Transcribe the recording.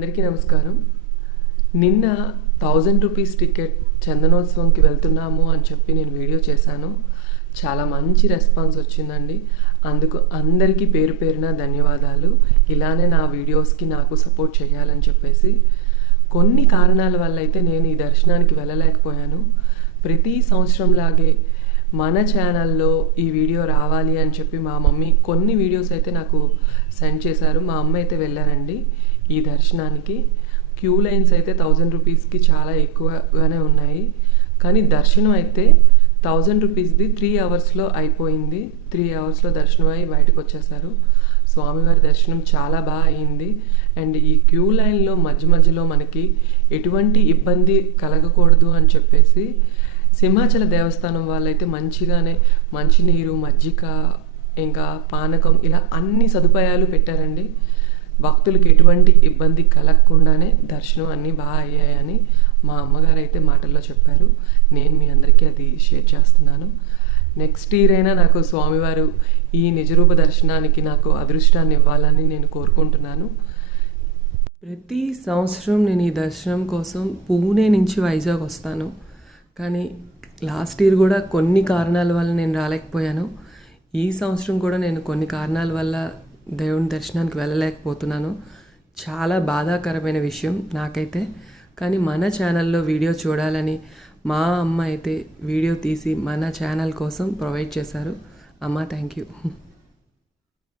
అందరికీ నమస్కారం. నిన్న 1000 రూపీస్ టికెట్ చందనోత్సవంకి వెళ్తున్నాము అని చెప్పి నేను వీడియో చేశాను. చాలా మంచి రెస్పాన్స్ వచ్చిందండి. అందుకు అందరికీ పేరు పేరున ధన్యవాదాలు. ఇలానే నా వీడియోస్కి నాకు సపోర్ట్ చేయాలని చెప్పేసి. కొన్ని కారణాల వల్ల అయితే నేను ఈ దర్శనానికి వెళ్ళలేకపోయాను. ప్రతి సంవత్సరంలాగే మన ఛానల్లో ఈ వీడియో రావాలి అని చెప్పి మా మమ్మీ కొన్ని వీడియోస్ అయితే నాకు సెండ్ చేశారు. మా అమ్మ అయితే వెళ్ళారండి ఈ దర్శనానికి. క్యూ లైన్స్ అయితే 1000 రూపీస్కి చాలా ఎక్కువగానే ఉన్నాయి. కానీ దర్శనం అయితే 1000 రూపీస్ది 3 అవర్స్లో అయిపోయింది. 3 అవర్స్లో దర్శనం అయి బయటకు వచ్చేసారు. స్వామివారి దర్శనం చాలా బాగా అయింది. అండ్ ఈ క్యూ లైన్లో మధ్యలో మనకి ఎటువంటి ఇబ్బంది కలగకూడదు అని చెప్పేసి సింహాచల దేవస్థానం వాళ్ళైతే మంచిగానే మంచినీరు, మజ్జిగ, ఇంకా పానకం ఇలా అన్ని సదుపాయాలు పెట్టారండి. భక్తులకు ఎటువంటి ఇబ్బంది కలగకుండానే దర్శనం అన్నీ బాగా అయ్యాయని మా అమ్మగారు అయితే మాటల్లో చెప్పారు. నేను మీ అందరికీ అది షేర్ చేస్తున్నాను. నెక్స్ట్ ఇయర్ అయినా నాకు స్వామివారు ఈ నిజరూప దర్శనానికి నాకు అదృష్టాన్ని ఇవ్వాలని నేను కోరుకుంటున్నాను. ప్రతి సంవత్సరం నేను ఈ దర్శనం కోసం పూణే నుంచి వైజాగ్ వస్తాను. కానీ లాస్ట్ ఇయర్ కూడా కొన్ని కారణాల వల్ల నేను రాలేకపోయాను. ఈ సంవత్సరం కూడా నేను కొన్ని కారణాల వల్ల దేవుని దర్శనానికి వెళ్ళలేకపోతున్నాను. చాలా బాధాకరమైన విషయం నాకైతే. కానీ మన ఛానల్లో వీడియో చూడాలని మా అమ్మ అయితే వీడియో తీసి మన ఛానల్ కోసం ప్రొవైడ్ చేశారు. అమ్మ, థ్యాంక్ యూ.